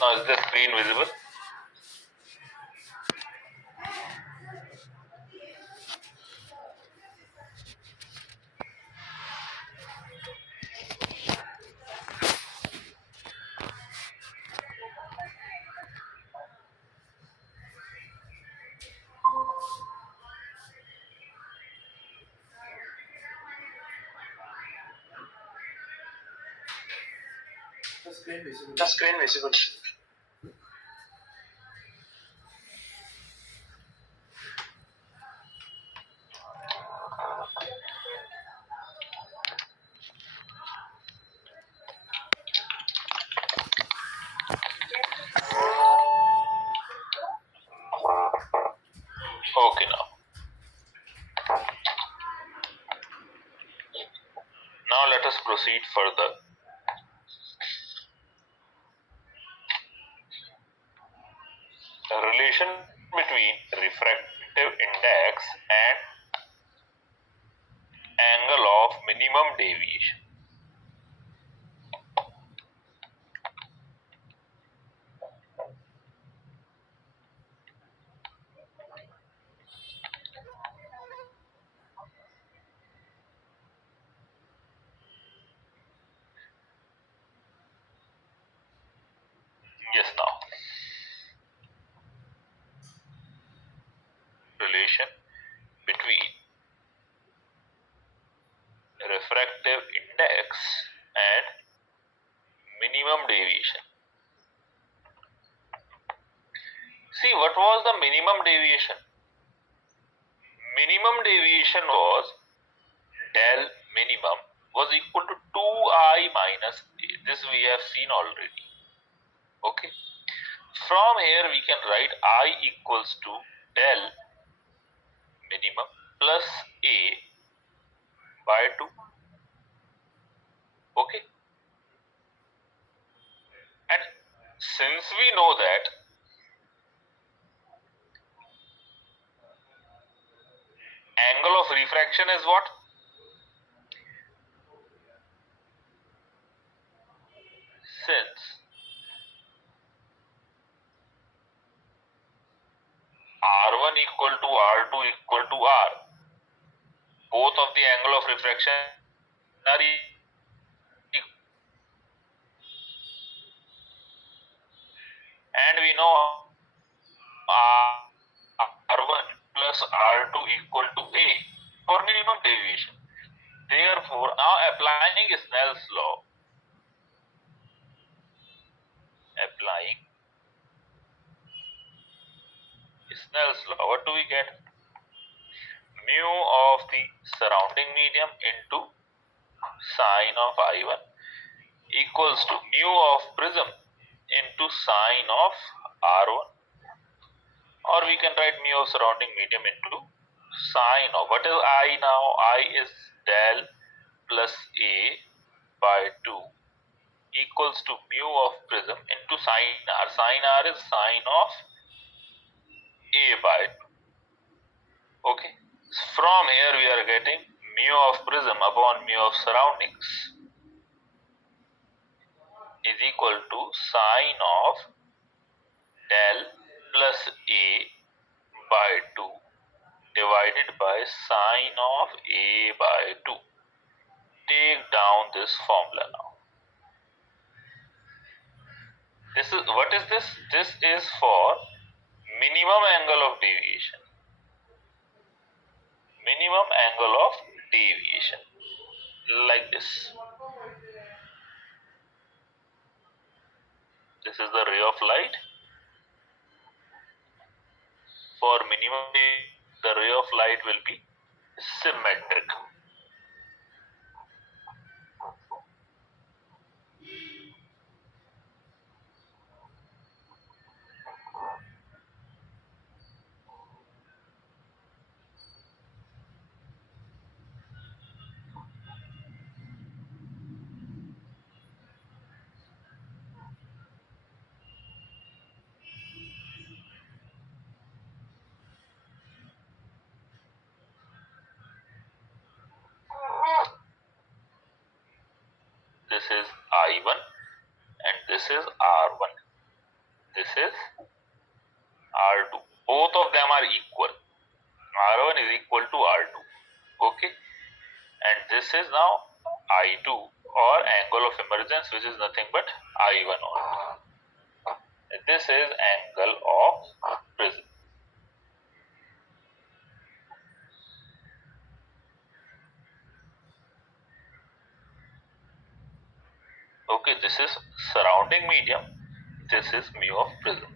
Now is the screen visible? The screen visible. Okay, now let us proceed further. The relation between refractive index and angle of minimum deviation. Yes, now relation between refractive index and minimum deviation. See, what was the minimum deviation? Minimum deviation was del minimum was equal to 2i minus a. This we have seen already. Okay. From here we can write I equals to del minimum plus a by 2. Okay. And since we know that angle of refraction is what? Since R1 equal to R2 equal to R, both of the angle of refraction are equal. And we know R1 plus R2 equal to A for minimum deviation. Therefore, now applying Snell's law, what do we get? Mu of the surrounding medium into sine of I1 equals to mu of prism into sine of R1, or we can write mu of surrounding medium into sine of, what is I now? I is del plus A by 2 equals to mu of prism into sine R. Sine R is sine of A by 2. Okay. From here we are getting mu of prism upon mu of surroundings is equal to sine of del plus A by 2 divided by sine of A by 2. Take down this formula now. This is, what is this? This is for minimum angle of deviation. Minimum angle of deviation, like this. This is the ray of light. For minimum, the ray of light will be symmetric. This is I1 and this is R1. is now I2 or angle of emergence, which is nothing but I1 only. This is angle of prism. Okay, this is surrounding medium. This is mu of prism.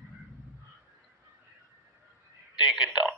Take it down.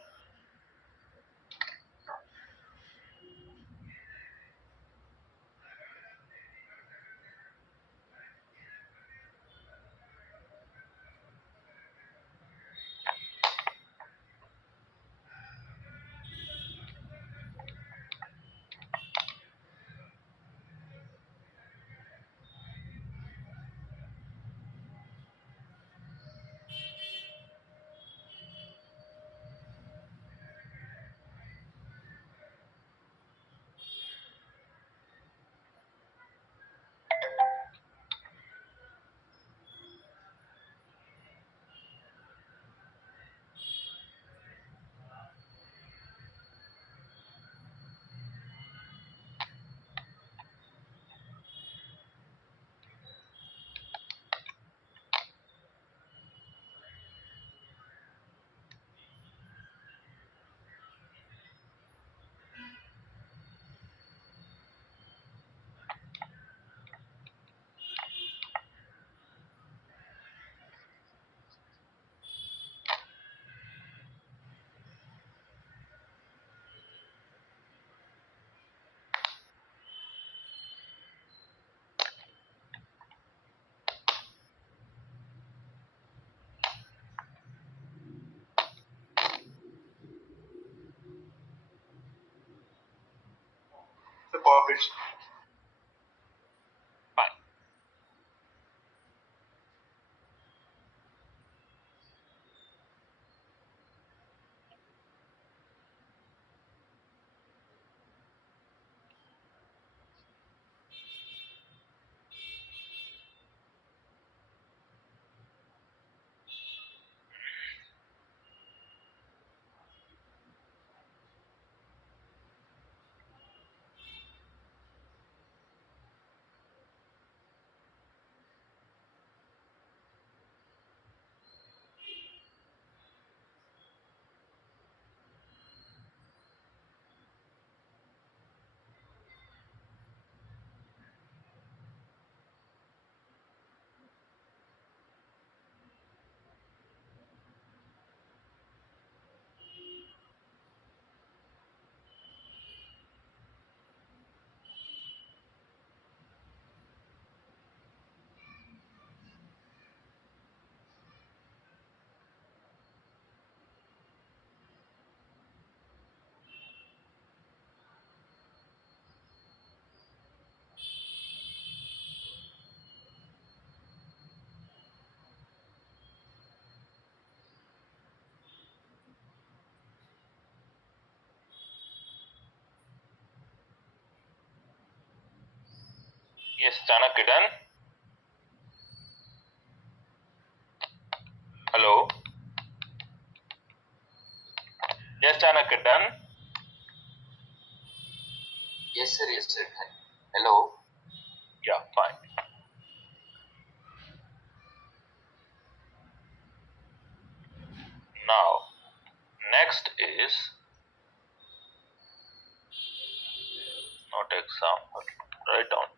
The pockets. Fine. Yes, Chanakya, done? Hello? Yes, Chanakya, done? Yes, sir. Yes, sir. Hello. Yeah, fine. Now, next is not example. Write down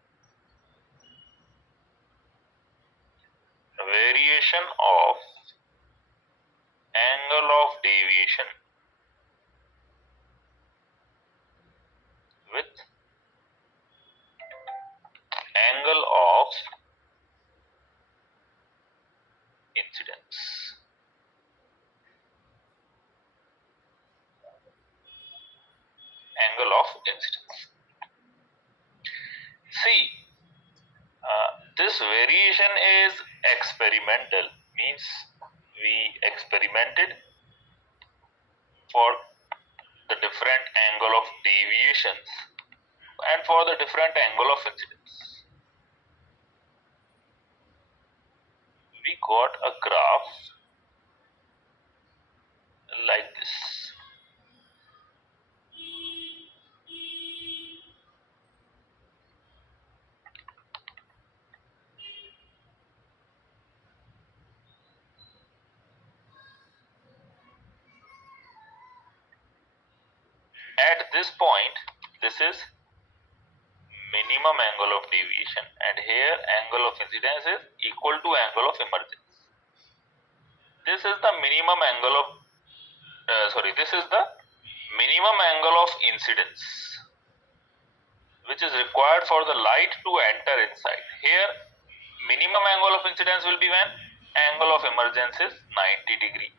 variation of angle of deviation with angle of incidence. Angle of incidence. See, this variation is experimental, means we experimented for the different angle of deviations and for the different angle of incidence. We got a graph like this. this point, this is minimum angle of deviation, and here angle of incidence is equal to angle of emergence. This is the minimum angle of this is the minimum angle of incidence which is required for the light to enter inside. Here minimum angle of incidence will be when angle of emergence is 90 degree,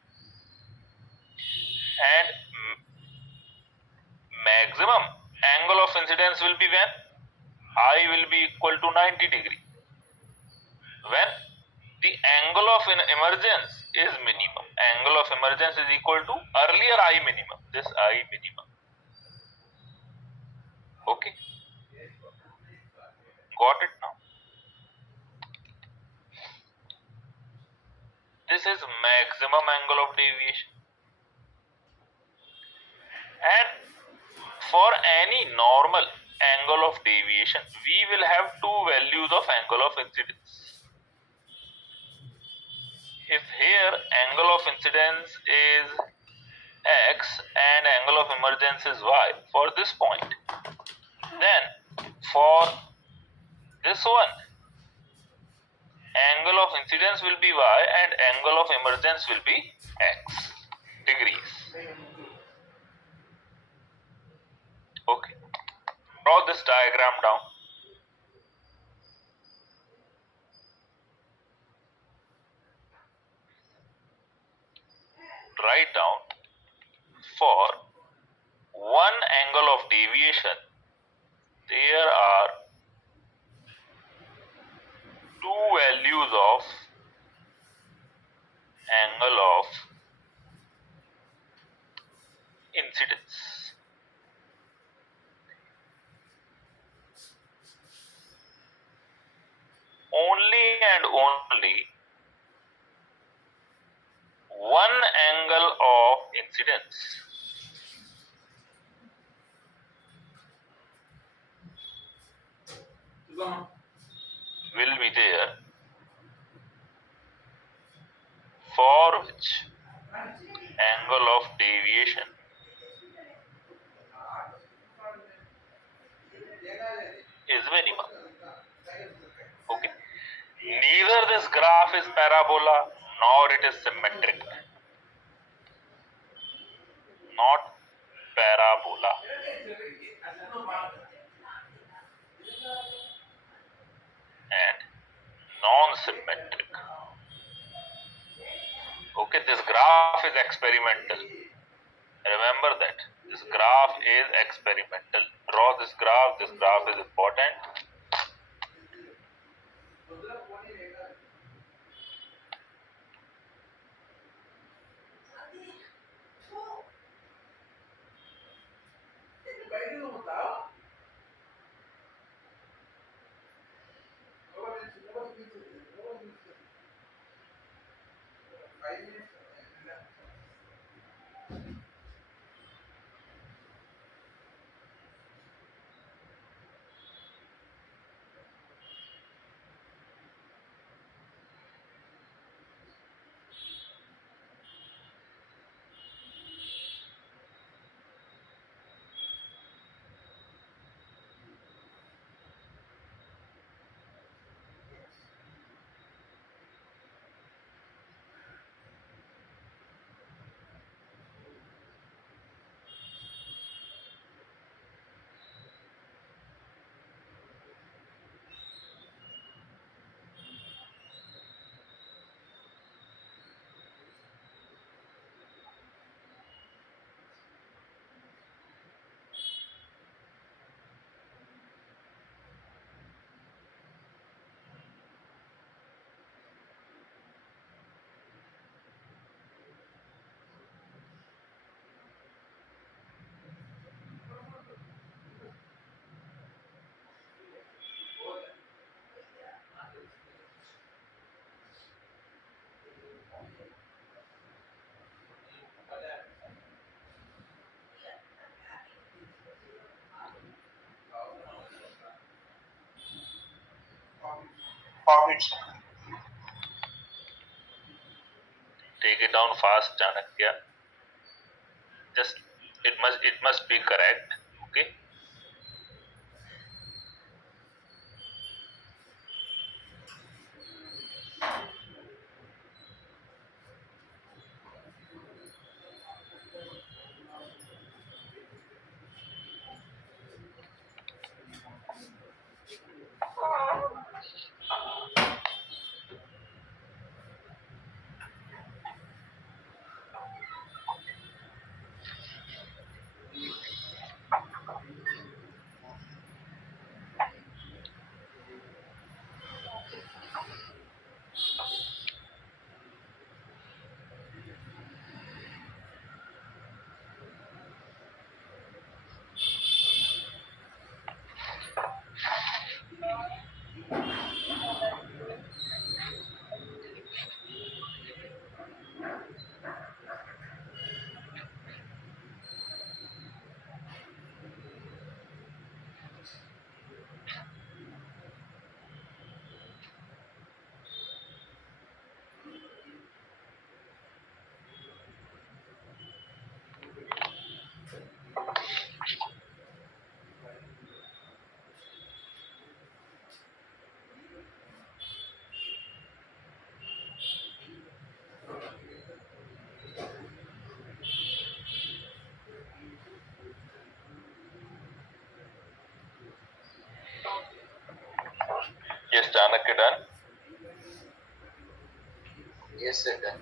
and maximum angle of incidence will be when I will be equal to 90 degree, when the angle of emergence is minimum. Angle of emergence is equal to earlier I minimum, this I minimum. Okay, got it now? This is maximum angle of deviation, and for any normal angle of deviation we will have two values of angle of incidence. If here angle of incidence is x and angle of emergence is y for this point, then for this one angle of incidence will be y and angle of emergence will be x degrees. Okay, draw this diagram down. Write down for one angle of deviation there are two values of angle of incidence. Only and only one angle of incidence will be there for which angle of deviation is minimum. Okay, neither this graph is parabola nor it is symmetric, not parabola, and non-symmetric. Okay, this graph is experimental. Remember that this graph is experimental. Draw this graph is important. Take it down fast, Chanakya. Just it must be correct. Okay. Yes, Chanakya, done. Yes, sir, done.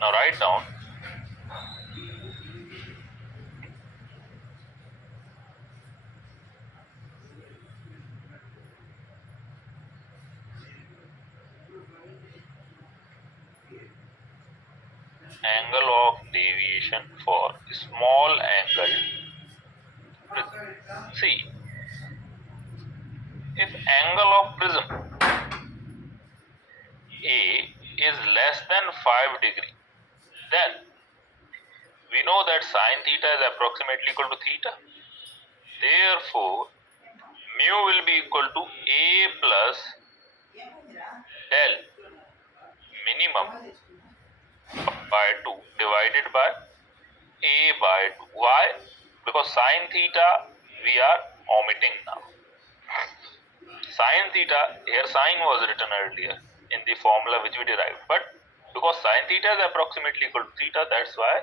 Now write down angle of deviation for small angle prism. See, if angle of prism A is less than 5 degree, then we know that sine theta is approximately equal to theta. Therefore, mu will be equal to A plus del minimum by 2 divided by A by 2. Why? Because sine theta we are omitting now. Sine theta, here sine was written earlier in the formula which we derived, but because sine theta is approximately equal to theta, that's why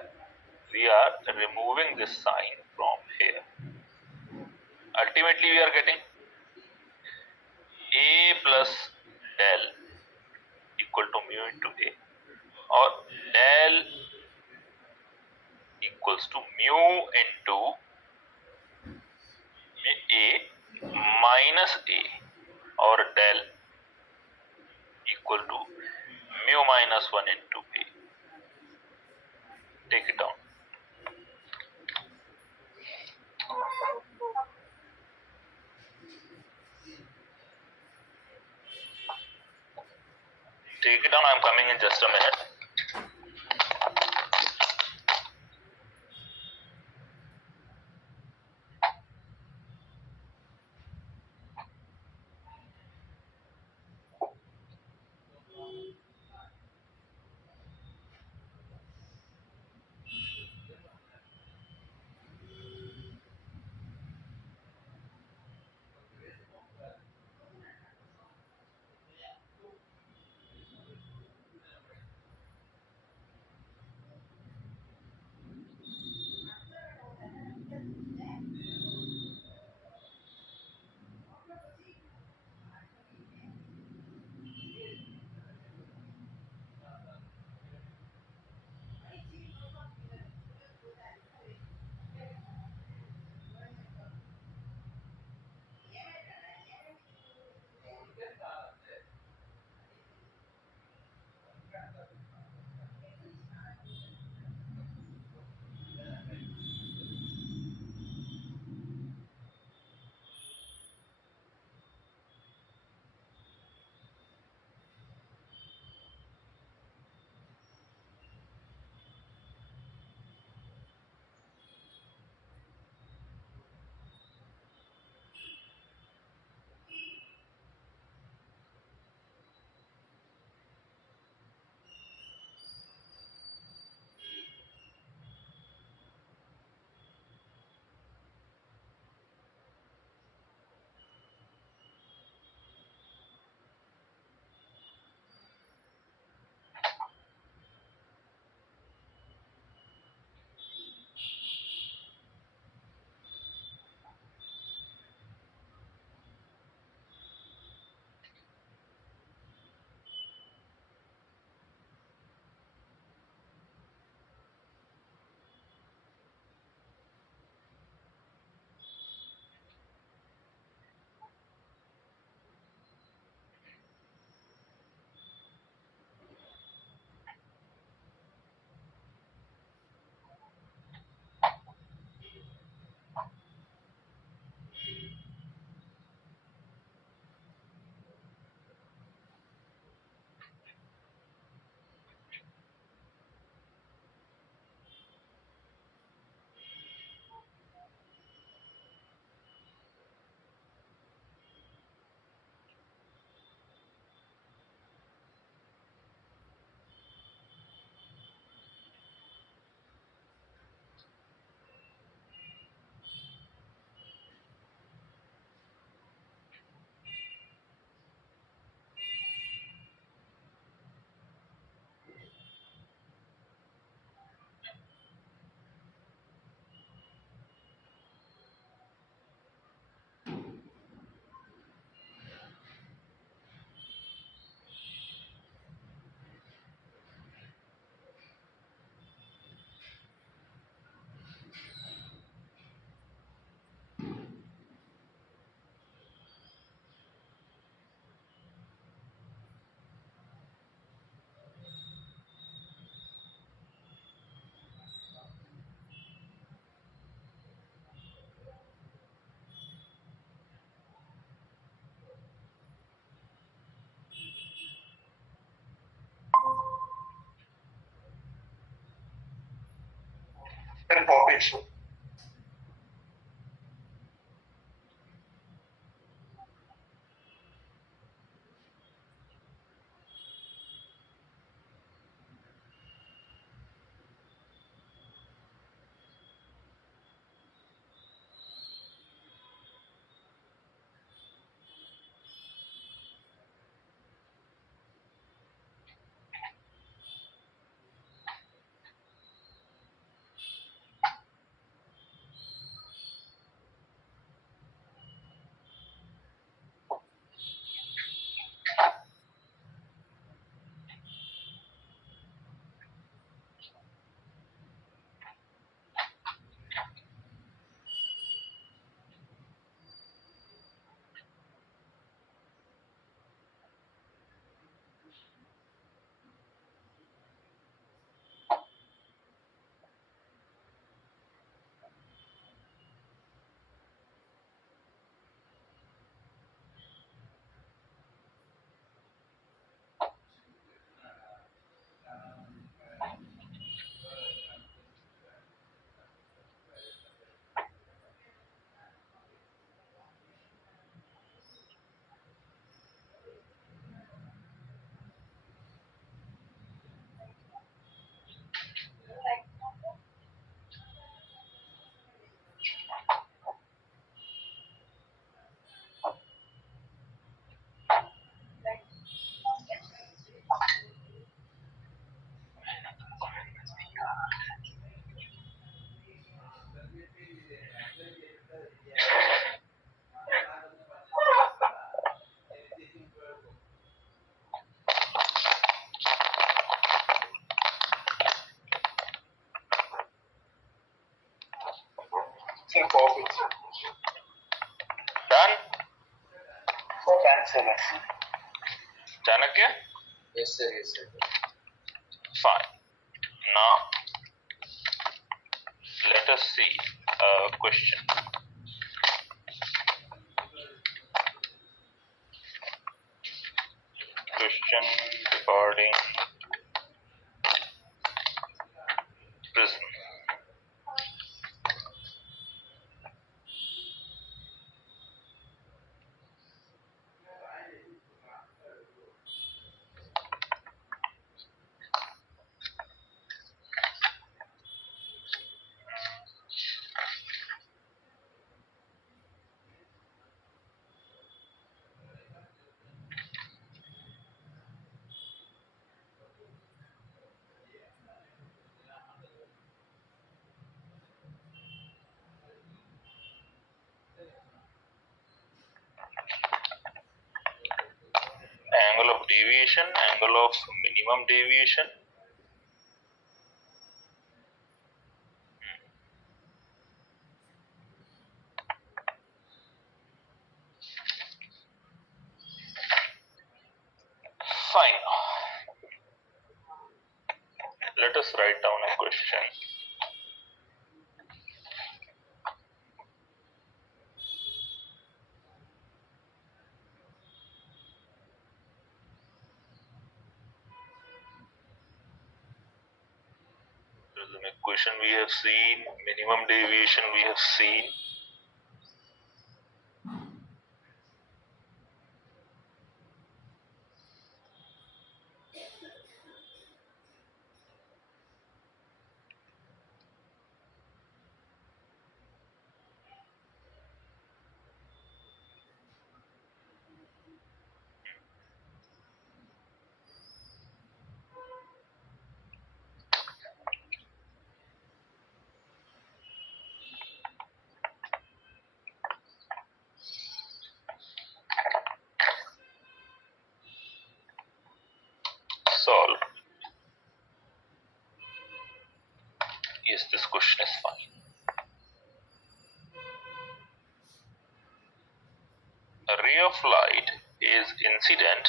we are removing this sign from here. Ultimately, we are getting A plus del equal to mu into A, or del equals to mu into A minus A, or del equal to mu minus 1 into A. Take it down. Take it down. I'm coming in just a minute. can pop it. Can pop it. Done? So thanks, sir. Chanakya? Yes, sir. Yes, sir. Fine. Now, let us see a question. Question regarding prism. Angle of deviation, angle of minimum deviation. Fine. Let us write down a question. Prism equation we have seen, minimum deviation we have seen. Solve. Yes, this question is fine. A ray of light is incident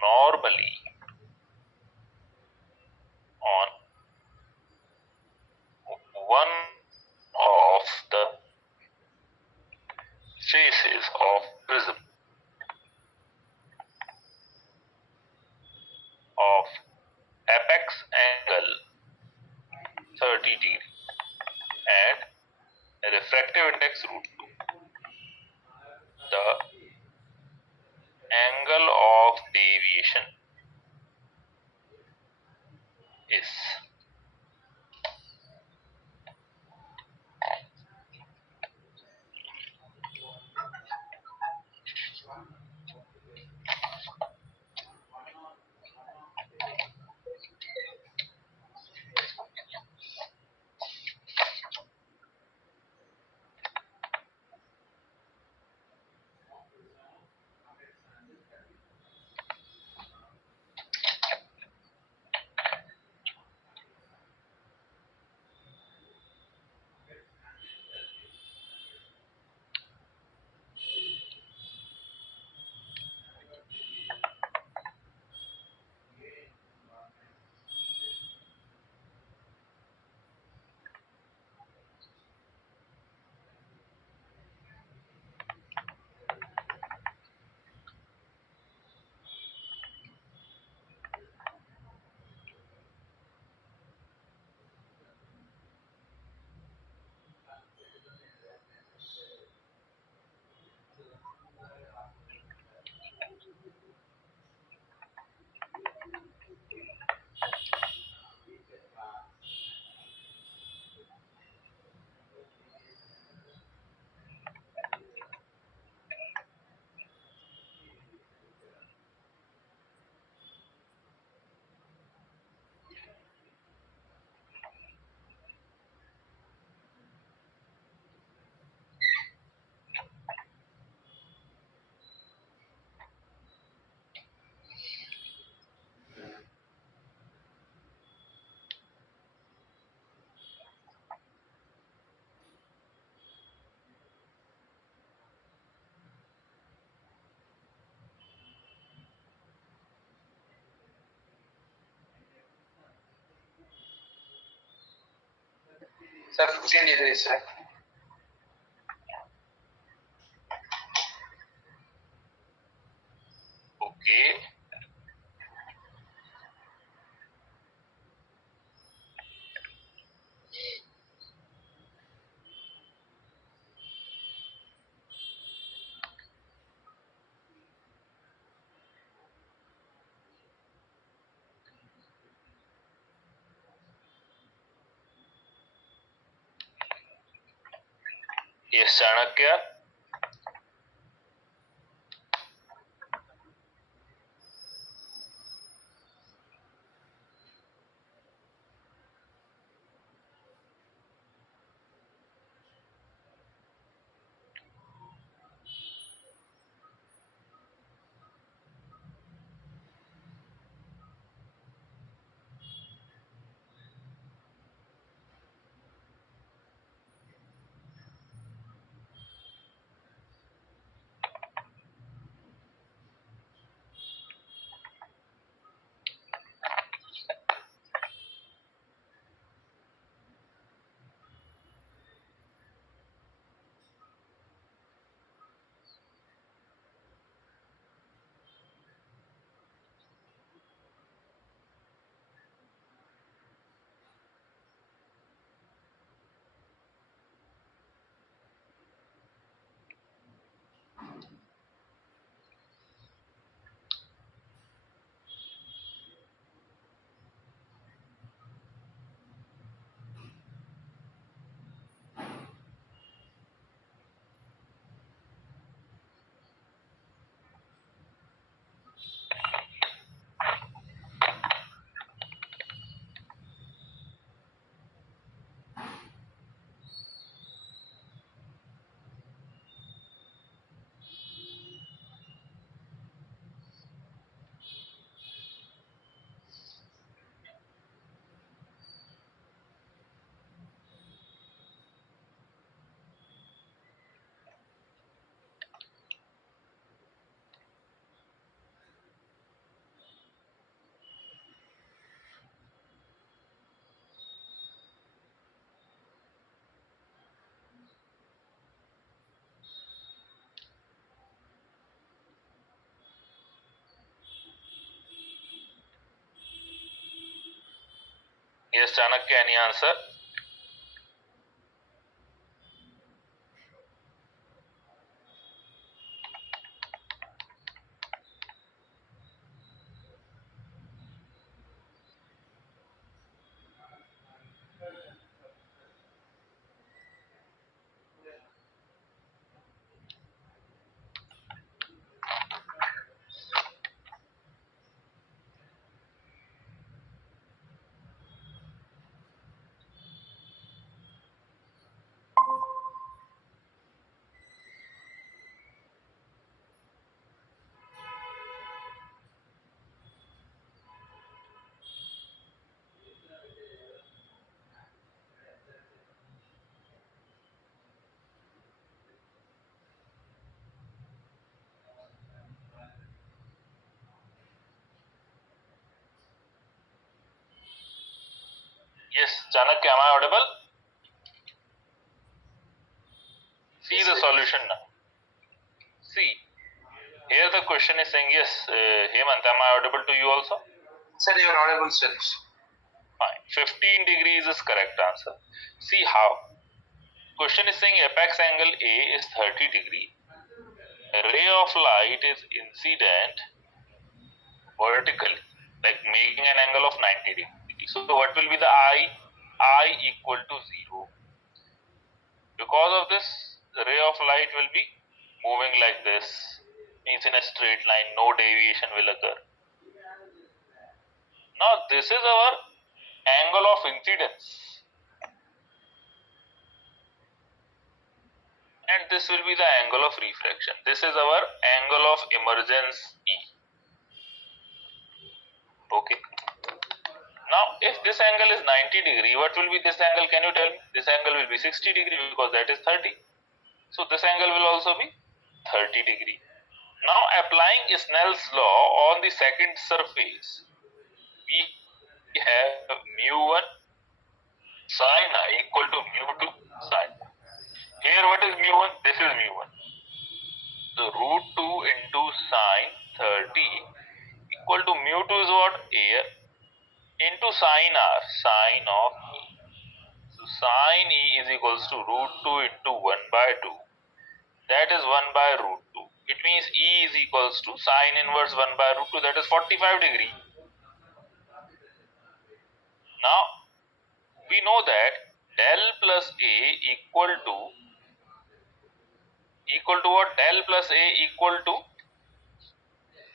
normally on one of the faces of prism of apex angle 30 degree and refractive index root 2. The angle of deviation is Sir, 15 degrees, sir. okay. Yes, Chanakya. Yes, Chanakya, any answer? Yes, Chanakya, am I audible? See Yes, the sir. solution now. See, here the question is saying, yes, Hemant, am I audible to you also? Sir, you are audible, sir. Fine. 15 degrees is correct answer. See how. Question is saying apex angle A is 30 degree. A ray of light is incident vertically, like making an angle of 90 degrees. So what will be the I? I equal to 0. Because of this, the ray of light will be moving like this. Means in a straight line, no deviation will occur. Now this is our angle of incidence. And this will be the angle of refraction. This is our angle of emergence E. Okay. Now, if this angle is 90 degree, what will be this angle? Can you tell me? This angle will be 60 degree because that is 30. So this angle will also be 30 degree. Now, applying Snell's law on the second surface, we have mu1 sin I equal to mu2 sin. Here, what is mu1? This is mu1. So root 2 into sine 30 equal to mu2 is what? Air into sine r, sine of E. So sine E is equals to root 2 into 1 by 2. That is 1 by root 2. It means E is equals to sine inverse 1 by root 2, that is 45 degree. Now we know that del plus A equal to what? Del plus A equal to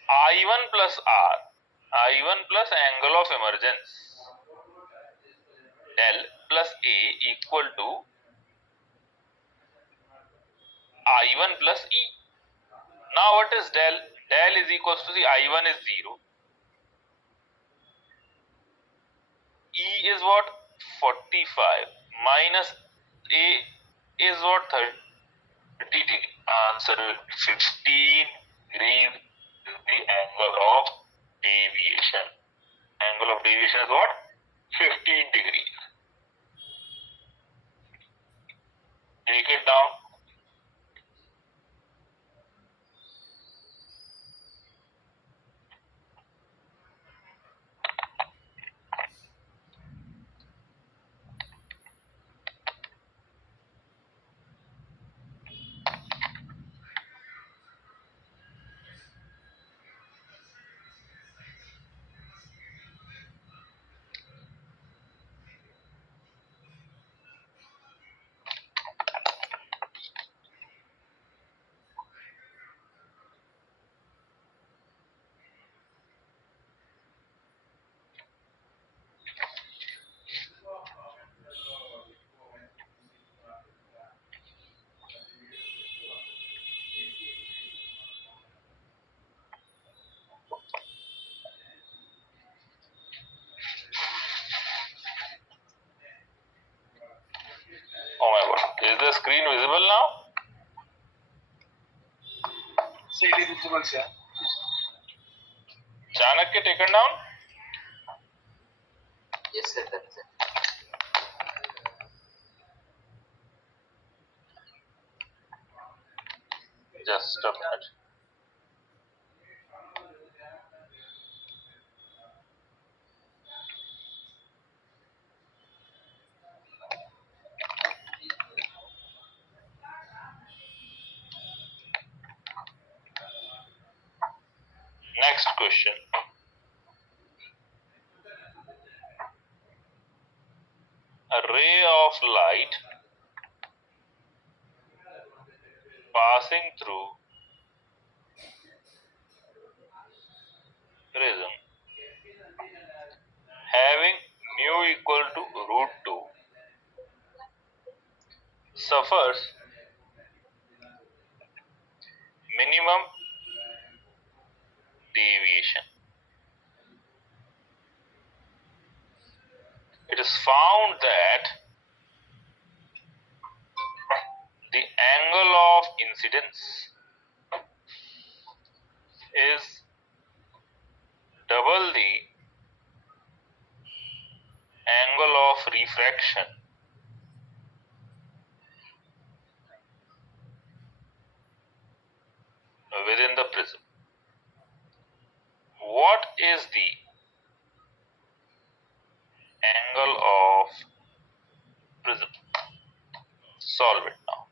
I1 plus R, I1 plus angle of emergence. Del plus A equal to I1 plus E. Now what is del? Del is equals to the I1 is 0. E is what? 45 minus A is what? 30 degree. Answer will be 15 degrees is the angle of deviation. Angle of deviation is what? 15 degrees. Take it down. Oh my god. Is the screen visible now? See, it is visible, sir. Chanakya taken down? Yes, sir. That is it. Just a minute. Next question. A ray of light passing through prism having mu equal to root 2 suffers minimum deviation. It is found that the angle of incidence is double the angle of refraction within the prism. What is the angle of prism? Solve it now.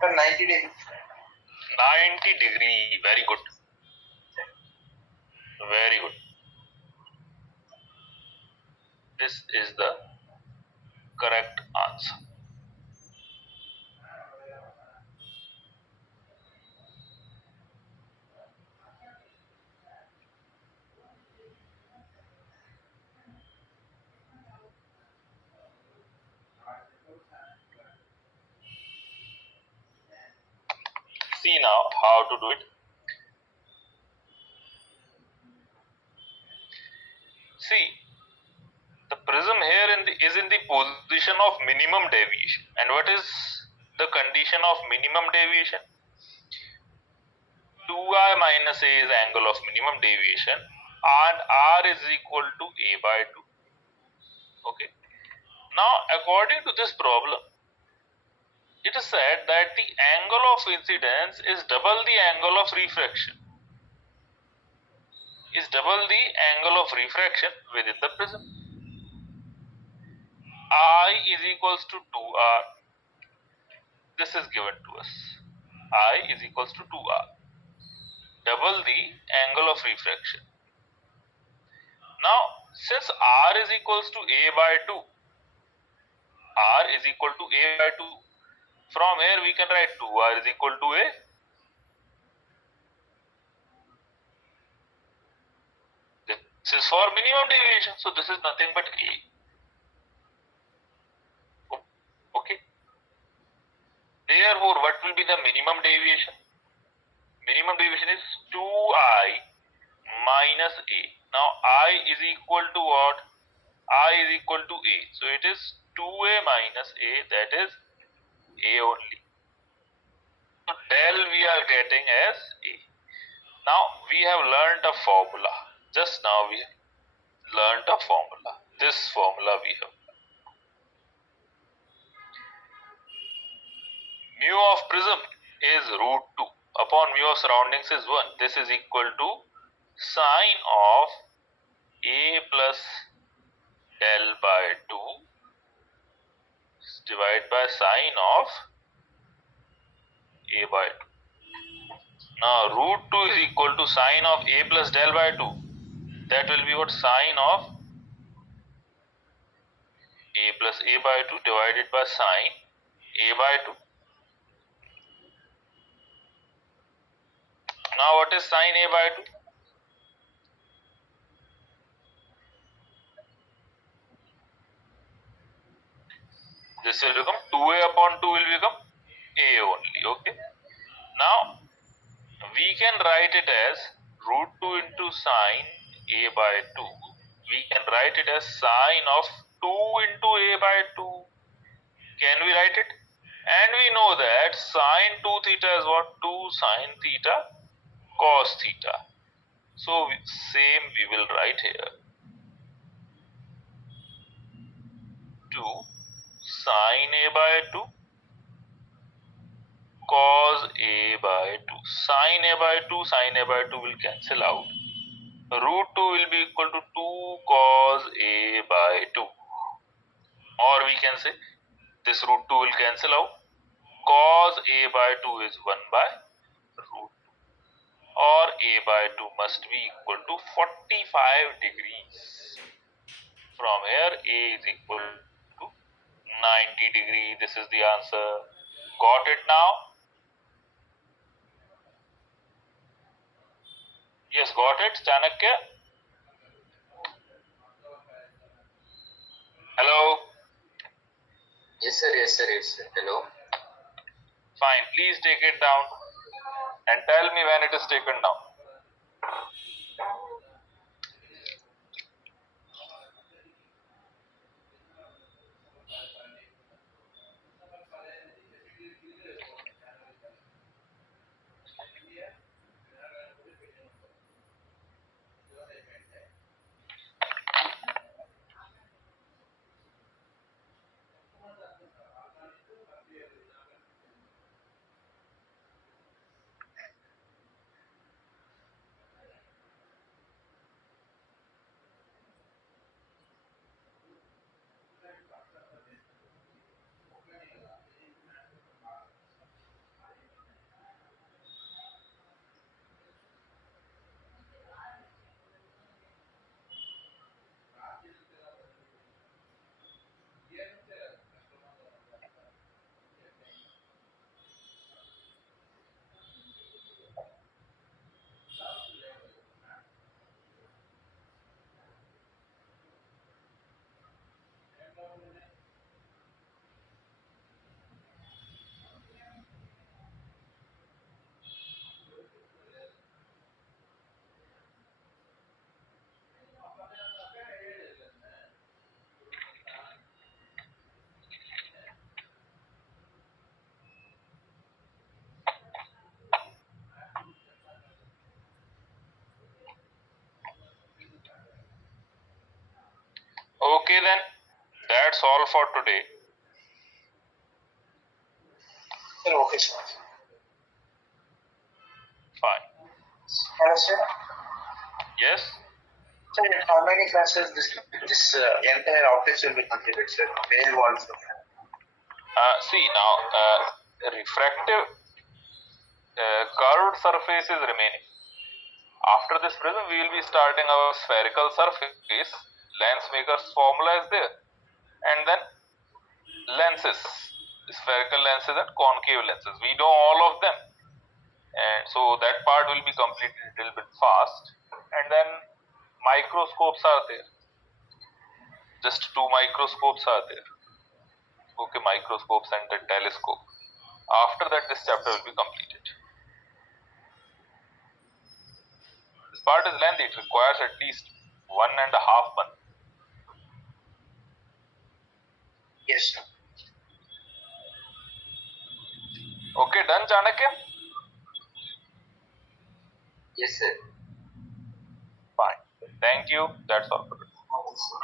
Sir, 90 degree. 90 degree. Very good. Very good. This is the correct answer. See now how to do it. See, the prism here is in the position of minimum deviation. And what is the condition of minimum deviation? 2i minus a is the angle of minimum deviation and r is equal to a by 2. Okay. Now, according to this problem, it is said that the angle of incidence is double the angle of refraction. Is double the angle of refraction within the prism. I is equals to 2r. This is given to us. I is equals to 2r. Double the angle of refraction. Now, since r is equals to a by 2, r is equal to a by 2. From here we can write 2r is equal to a. This is for minimum deviation, so this is nothing but a. Okay. Therefore, what will be the minimum deviation? Minimum deviation is 2i minus a. Now, I is equal to what? I is equal to a. So, it is 2a minus a, that is a only. So, del we are getting as a. Now, we have learnt a formula. Just now we learnt a formula. This formula we have. Mu of prism is root 2 upon mu of surroundings is 1. This is equal to sine of a plus del by 2 divided by sine of a by 2. Now root 2 is equal to sine of a plus del by 2. That will be what? Sine of a plus a by 2 divided by sine a by 2. Now what is sine a by 2? This will become 2a upon 2 will become a only. Okay. Now we can write it as root 2 into sine a by 2. We can write it as sine of 2 into a by 2. Can we write it? And we know that sine 2 theta is what? 2 sine theta cos theta. So same we will write here. 2 sine a by 2 cos a by 2. Sine a by 2, sine a by 2 will cancel out. Root 2 will be equal to 2 cos a by 2. Or we can say this root 2 will cancel out. Cos a by 2 is 1 by root 2. Or a by 2 must be equal to 45 degrees. From here a is equal to 90 degree. This is the answer. Got it now? Yes, got it, Chanakya? Hello? Yes, sir. Yes, sir. Yes, sir. Hello. Fine, please take it down and tell me when it is taken down. Okay then, that's all for today. Sir, okay, sir. Fine. Hello, sir. Yes? Sir, in how many classes this entire optics will be completed, sir? Where also? See now, refractive curved surface is remaining. After this prism, we will be starting our spherical surface. Lens maker's formula is there, and then lenses, spherical lenses and concave lenses. We know all of them, and so that part will be completed a little bit fast. And then microscopes are there. Just two microscopes are there. Okay, microscopes and the telescope. After that, this chapter will be completed. This part is lengthy. It requires at least 1.5 months. Yes, sir. Okay, done, Chanakya? Yes, sir. Fine. Thank you. That's all for today. Yes, sir.